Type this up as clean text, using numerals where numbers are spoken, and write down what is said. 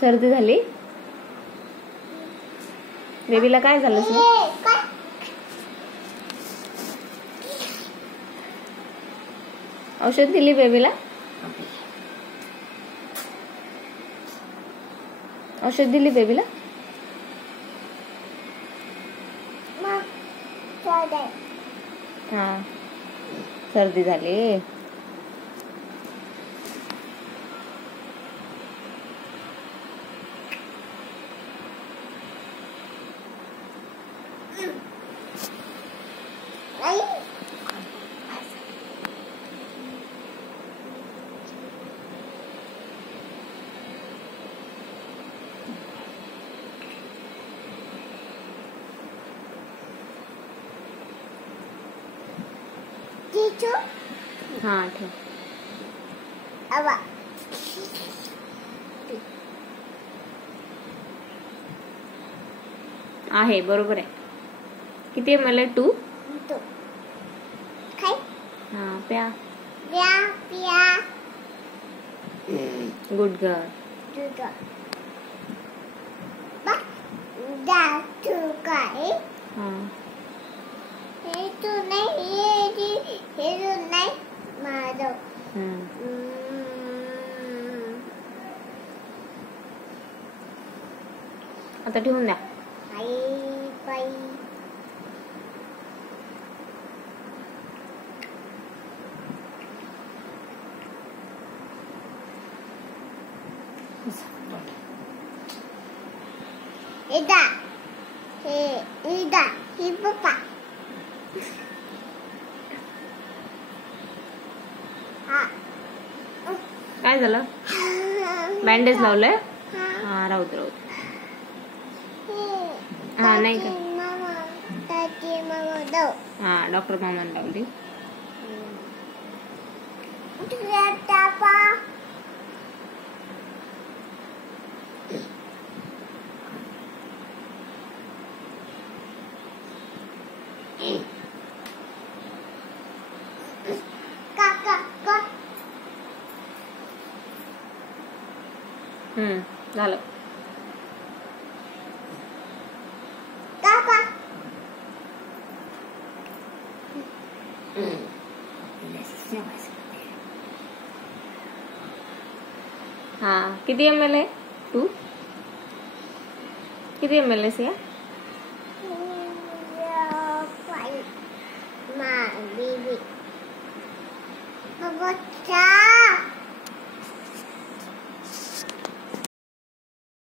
सर्दी झाली? बेबीला काय झालं सर? औषध दिली बेबीला? औषध दिली बेबीला? हाँ सर्दी झाली. हाँ ठेव. आहे बरोबर आहे. किती ml आहे? 2. हाँ प्या. Good girl. हाँ आता ठेवून द्या. हे पप्पा. काय झालं? बँडेज लावलंय? हा राहू दे. हा नाही का? हा डॉक्टर मामाने लावली. झालं. हाँ किती ml आहे? 2. किती ml आहे?